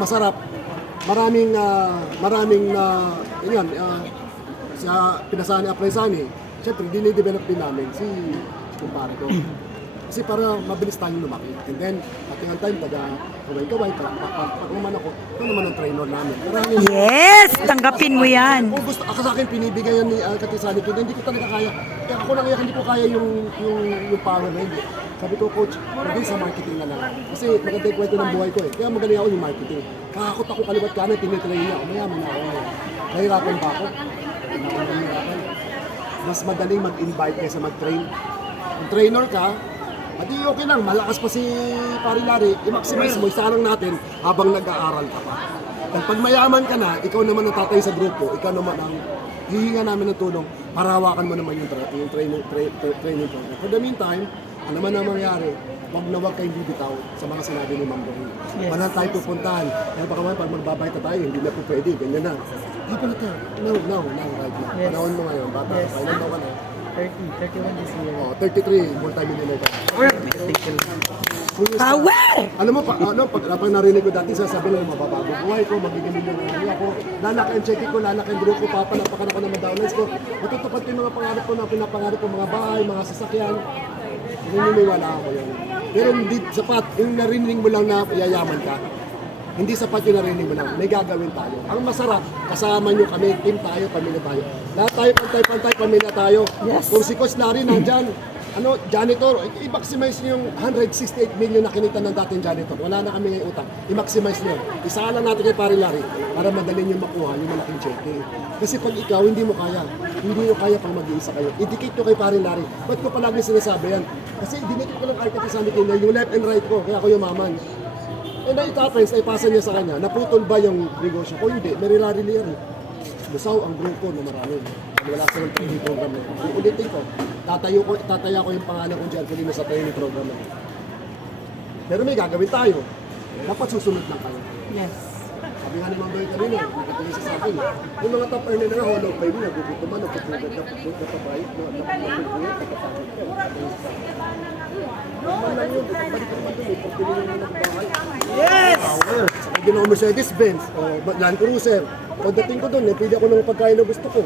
masarap. Maraming yun, sa Pinasani Apresani, siyempre, dinidevelop din namin si kumpare ko. Kasi para mabilis tayong lumaki. And then, at yung time, kaway-kaway, pag naman ako, ito naman ang trainer namin. Maraming, Yes! Tanggapin mo yan. kung gusto, ako sa akin, pinibigay yan ni Katisani ko, hindi ko talaga kaya. Kaya ako lang, hindi ko kaya yung power na hindi. Sabi ko, coach, maging sa marketing na lang. Kasi maganda yung kwento ng buhay ko eh. Kaya magaling ako yung marketing. Kakakot ako kaliwat kanan, tinitrain niya ako. Mayaman na ako. Nahirapan ba ako? Nahirapan. Mas madaling mag-invite kaysa mag-train. Kung trainer ka, adi okay lang, malakas pa si Pare Larry, i-maximize mo, isalang natin habang nag-aaral ka pa. Dahil pag mayaman ka na, ikaw naman ang tatay sa grupo, ikaw naman ang hihinga namin ng tulong para hawakan mo naman yung training program. For the meantime, ano man ang mangyari, wag na wag kayong bibitaw sa mga sinabi ni Ma'am Doreen. Yes. Wala tayo pupuntahan. Kaya baka man, pag magbabayta tayo, hindi na po pwede, ganyan na. Pala to, now, right now. Yes. Panahon mo ngayon, bata, Yes. kailan na wala. 31 this year. Oh, 33, multi-millionaire ka. Power! Alam mo, pag narinig ko dati, sasabi lang, mababago buhay ko, magiging millionaire ako, lalaki ang check ko, lalaki ang grupo, papalapakan ako ng downlines ko, matutupad ko yung mga pangarap ko na pinapangarap ko, mga bahay, mga sasakyan. Naniniwala ako yun. Pero hindi sapat, yung narinig mo lang na yayaman ka, hindi sapat yung narinig mo lang, may gagawin tayo. Ang masarap, kasama nyo kami, team tayo, pamilya tayo. Lahat tayo, pantay-pantay, pamilya tayo. Yes. Kung si Coach Larry nandyan, janitor, i-maximize nyo yung 168 million na kinita ng dating janitor. Wala na kami ngayong utang. I-maximize nyo. Isahan lang natin kay Pare Larry para madali nyo makuha yung malaking cheque. Kasi pag ikaw, hindi mo kaya. Hindi nyo kaya pang mag-iisa kayo. I-dictate nyo kay Pare Larry. Ba't ko palagi sinasabi yan? Kasi dinikit ko lang kahit kasama ko na yung left and right ko. Kaya ako yumaman. And then it happens, ay pasa niya sa kanya. Naputol ba yung negosyo ko? Hindi. May Larry Larry. Busaw ang grupo na marami. Wala silang training program na. Ulitin ko, tataya ko yung pangalan ko dyan kung sa training program na. Pero may gagawin tayo. Dapat susunod lang kayo. Yes. Sabi nga ni Ma'am Doy kanina, nagkatuloy sa akin. Yung mga top earner na hollow pay mo, nagugutuman, nagpupugad, napabayit, naman lang yun, balik ko naman dun, pagpili nyo ng bahay. Yes! Sabi ginawa Mercedes-Benz, o Land Cruiser. Pagdating ko doon, pili ako ng pagkain na gusto ko.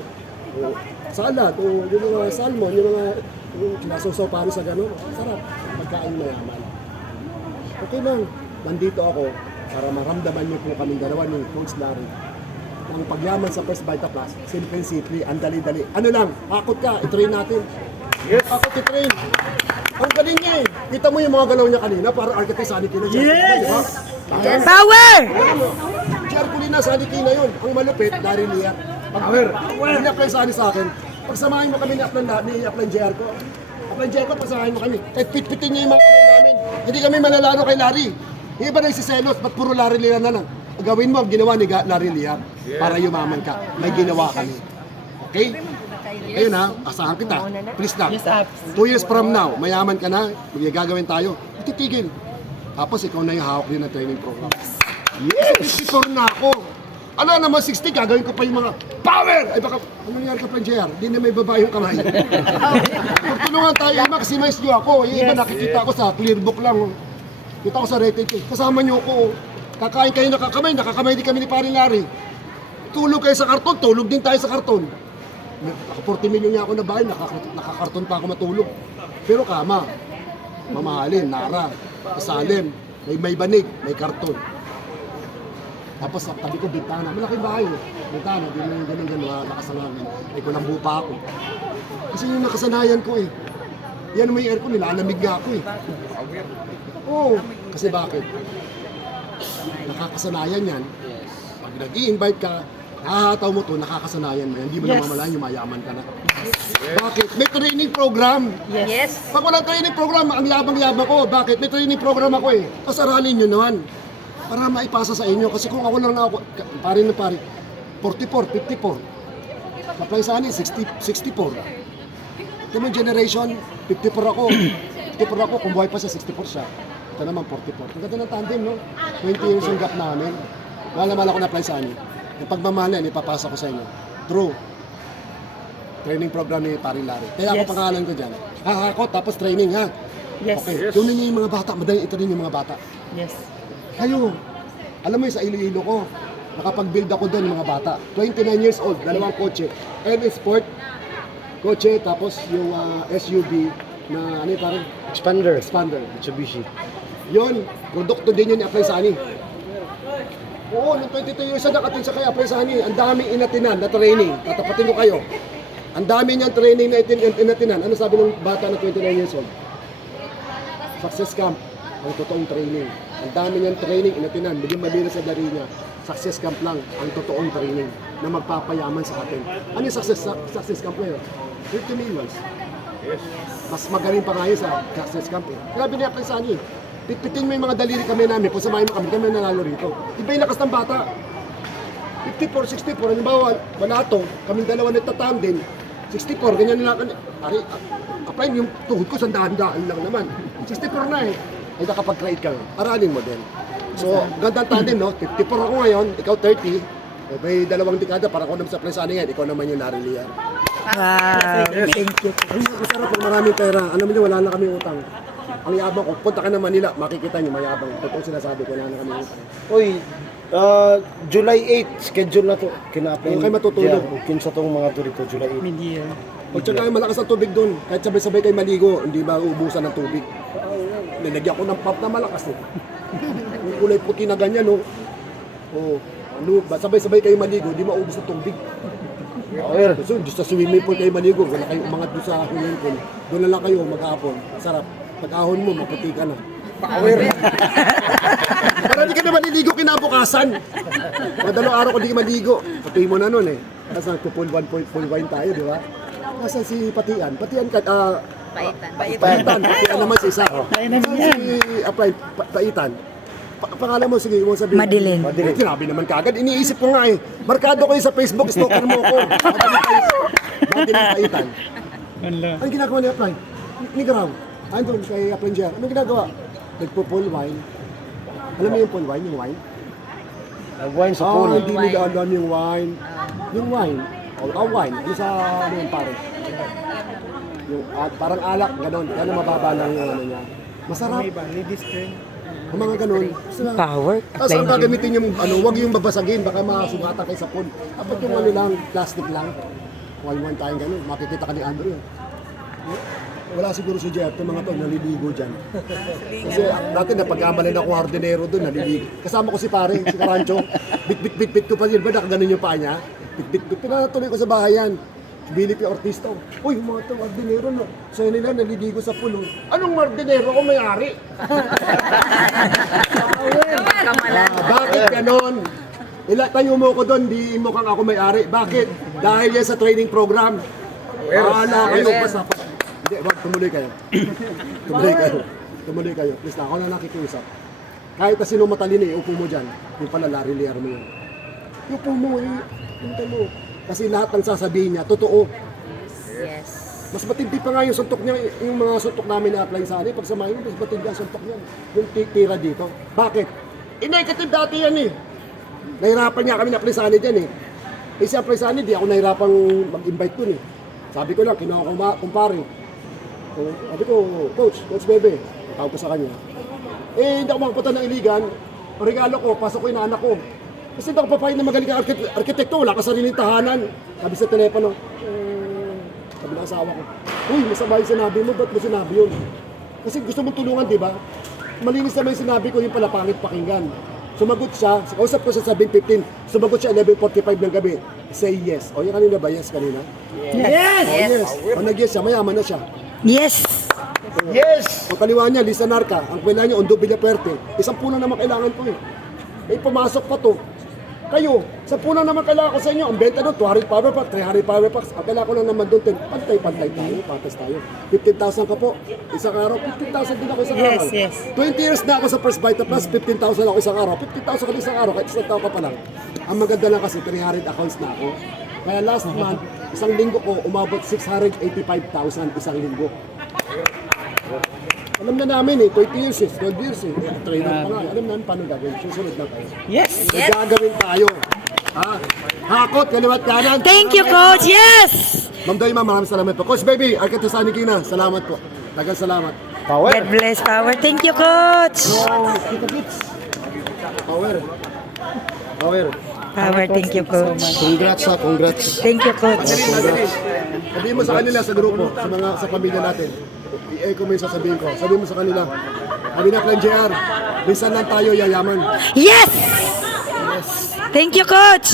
O salad, o yung mga salmon, yung mga sinasawsaw para sa gano'n. Sarap, pagkain mayaman. Okay lang, nandito ako para maramdaman niyo po kaming dalawa ni Coach Larry. Ang pagyaman sa First Vita Plus, simple, ang dali-dali. Ano lang, akot ka, i-train natin. Yes! Akot i-train. Ang galing niya eh. Kita mo yung mga galaw niya kanina, para architect sa Anikina. Yes! Diba? Yes! Power! Charculina sa Anikina yun. Ang malupit, Larry Liat. Power! Ini-apply sa akin. Pagsamahin mo kami ni Upline JR ko. Upline JR ko, pagsamahin mo kami. Kahit pitpitin niya yung mga kamay namin. Hindi kami malalaro kay Larry. Yung iba nagsiselos, ba't puro Larry Liat na lang? Gawin mo ang ginawa ni Larry Liat para yumaman ka. May ginawa kami. Okay? Ayun ha, asahan kita. Please lang. 2 years from now, mayaman ka na, gagawin tayo. Titigil. Tapos ikaw na yung hawak din ng training program. Yes! 54 na ako. Ano naman 60, gagawin ko pa yung mga power! Ay baka, ano nangyari ka pa JR? Hindi na may baba yung kamay. Pagtulungan tayo, maximize nyo ako. Yung iba nakikita ko sa clear book lang. Kita ko sa rated ko. Kasama nyo ako. Kakain kayo nakakamay din kami ni Pare Larry. Tulog kayo sa karton, tulog din tayo sa karton. Naka 40 million niya ako na bahay, nakakarton pa ako matulog. Pero kama, mamahalin, nara, isalim, may banig, may karton. Tapos sa tabi ko, bintana. Malaking bahay eh. Bintana, di mo yung ganun, nakasanayan. May kulambu pa ako. Kasi yung nakasanayan ko eh. Yan mo yung aircon, nilalamig nga ako eh. Oo, kasi bakit? Nakakasanayan yan. Pag nag-i-invite ka, nakahataw mo to, nakakasanayan mo yan. Hindi mo namamalaan yung mayaman ka na. Bakit? May training program. Yes. Pag walang training program, ang yabang-yabang ko. Bakit? May training program ako eh. Pasaralin nyo naman. Para maipasa sa inyo. Kasi kung ako lang na ako, pare, 44, 54. Kapag sa anin, 64. Ito mo generation, 54 ako. 54 ako, kung buhay pa siya, 64 siya. Ito naman, 44. Ang ganda ng tandem, no? 20 years yung gap namin. Wala ako na-apply sa anin. Yung pagmamahalan, ipapasa ko sa inyo. True. Training program ni Pare Larry. Kaya ako pangalan ko dyan. Ako, tapos training, ha? Yes. Okay. Tunin niyo yung mga bata. Madaling ito rin yung mga bata. Yes. Kayo, Alam mo yung sa Iloilo ko, nakapag-build ako doon mga bata. 29 years old, dalawang kotse. NS Sport, kotse, tapos yung SUV na ano yung parang Expander. Mitsubishi. Yun, produkto din yun ni Apple Sani. Oo, nung 22 years na nakatin sa kay Apple Sani, ang daming inatinan na training. Tatapatin ko kayo. Ang dami niyang training na inatinan. Ano sabi ng bata na 29 years old? Success Camp, ang totoong training. Ang dami niyang training, inatinan. Bigyan malira sa dari niya. Success Camp lang, ang totoong training na magpapayaman sa atin. Ano yung success camp na yun? 30 millions. Mas magaling pa nga yun sa Success Camp eh. Kaya biniyap sa ani. Pitpitin mo yung mga daliri kami namin, kung samahin mo kami nanalo rito. Iba yung lakas ng bata. 54, 64, halimbawa, Banato, kaming dalawa nagtatandem, 64, ganyan nila kanya. Ari, apply yung tuhod ko, sandahan-dahan lang naman. 64 na eh. Ay nakapag-create ka. Aralin mo din. So, gandang tandem, no? 54 ako ngayon, ikaw 30. Eh, may dalawang dekada, para ako naman sa presana yan, ikaw naman yung nariliyan. Wow. Thank you. Ang masarap pag maraming pera. Alam mo wala na kami utang. Ang yabang ko, punta ka na Manila, makikita niyo mayabang. Totoo sinasabi ko, wala na kami utang. Uy, July 8, schedule na to. Kinapin. Huwag kayo matutulog. Kinsa tong mga to dito, July 8. Media. Pag tsaka malakas ang tubig doon, kahit sabay-sabay kayo maligo, hindi ba uubusan ng tubig? Nilagyan ko ng pump na malakas eh. Yung kulay puti na ganyan, no? Oh, ano, sabay-sabay kayo maligo, hindi maubos ng tubig. Power. So, just sa swimming pool kayo maligo, wala kayo umangat doon sa swimming pool. Doon na lang kayo maghapon. Sarap. Pag-ahon mo, maputi ka na. Power. Para di ka na maliligo kinabukasan. Madalawang araw ko di ka maligo. Patuloy mo na nun eh. Kasi full wine tayo, di ba? Nasaan si Patian? Patian ka, Paitan. Patian naman si isa. Si Paitan. Pangalan mo, sige, mo sabihin. Madeline. Ay, grabe naman kagad. Iniisip ko nga eh. Markado kayo sa Facebook, stalker mo ako. Madeline Paitan. Ano ginagawa ni Apply? Ni Garaw. Andun kay Applenger. Ano ginagawa? Nagpo-full wine. Alam mo yung full wine? Yung wine? Wine sa pool. Hindi nila alam yung wine. Yung wine. Wine. Ano sa ano yung pare? Yung parang alak, ganon. Yan ang mababa lang yung ano niya. Masarap. Ang mga ganon. Power. Tapos ang gagamitin yung ano, wag yung babasagin, baka masugatan kayo sa pool. Dapat yung ano lang, plastic lang. Wine tayong ganon. Makikita ka ni Andrew. Wala siguro si Jeff, yung mga to, naliligo dyan. Kasi dati napag-amalan ako hardinero doon, naliligo. Kasama ko si pare, si Karancho. Bit ko pa yun, ba nakaganon yung paa niya? Bit. Pinatuloy ko sa bahay yan. Bilip yung artista. Uy, mga to, hardinero no. So nila naliligo sa pulo. Anong hardinero ako may-ari? Bakit ganon? Tayo mo ko doon, di mo kang ako may-ari. Bakit? Dahil yan sa training program. Wala kayo, basta. Hindi, wag, tumuloy kayo. Tumuloy kayo. Please na, ako na nakikiusap. Kahit na sino matalino, upo mo dyan. Yung pala, lariliar mo yun. Upo mo, punta mo. Kasi lahat ng sasabihin niya, totoo. Yes. Mas matindi pa nga yung suntok niya, yung mga suntok namin na-apply sa akin. Pag samahin, mas matindi ang suntok niya. Yung tira dito. Bakit? Negative dati yan eh. Nahirapan niya kami na-apply sa akin dyan eh. Eh si apply sa akin, di ako nahirapang mag-invite dun eh. Sabi ko lang, kinuha ko kumpare. So, sabi ko, Coach Bebe, tawag ko sa kanya. Eh, hindi ako makapunta ng iligan. Ang regalo ko, pasok ko yung anak ko. Kasi hindi ako papayag na magaling ka arkitekto, wala ka sariling tahanan. Sabi sa telepono, sabi ng asawa ko, uy, masama yung sinabi mo, ba't mo sinabi yun? Kasi gusto mong tulungan, di ba? Malinis naman yung sinabi ko, yung pala pangit pakinggan. Sumagot siya, kausap ko sa 7:15, sumagot siya 11:45 ng gabi. Say yes. O, yung kanina ba yes kanina? Yes. Oh, yes. O, nag-yes siya, mayaman na siya. Yes. Yes! Ang kaliwa niya, Lisa Narca. Ang kwela niya, Ondo Villaperte. Isang puno naman kailangan ko eh. Eh, pumasok pa to. Kayo, sa puno naman kailangan ko sa inyo. Ang benta doon, 200 power pack, 300 power packs. Ang kailangan ko lang naman doon, pantay-pantay tayo, patas tayo. 15,000 ka po, isang araw. 15,000 din ako isang Yes, araw. yes. 20 years na ako sa First Vita Plus, 15,000 ako isang araw. 15,000 ka din isang araw, kahit isang tao ka pa lang. Ang maganda lang kasi, 300 accounts na ako. Kaya last month, isang linggo ko, umabot 685,000 isang linggo. Alam na namin eh, 20 years eh, 12 years eh. Training pa nga. Alam namin paano gagawin. Susunod na tayo. Yes. May gagawin tayo. Ha? Hakot, kaliwat kanan. Thank you, Coach. Yes. Ma'am Doy, ma'am, maraming salamat po. Coach Baby, Arquette Sanikina, salamat po. Tagal salamat. Power! God bless, Power. Thank you, Coach. Wow, Tita Kids. Power. Power. Power. Thank you, coach. Congrats ha, congrats. Thank you, coach. Sabihin mo sa kanila sa grupo, sa pamilya natin. I-echo mo yung sasabihin ko. Sabihin mo sa kanila, sabi na Clan JR, minsan lang tayo yayaman. Yes! Thank you, coach.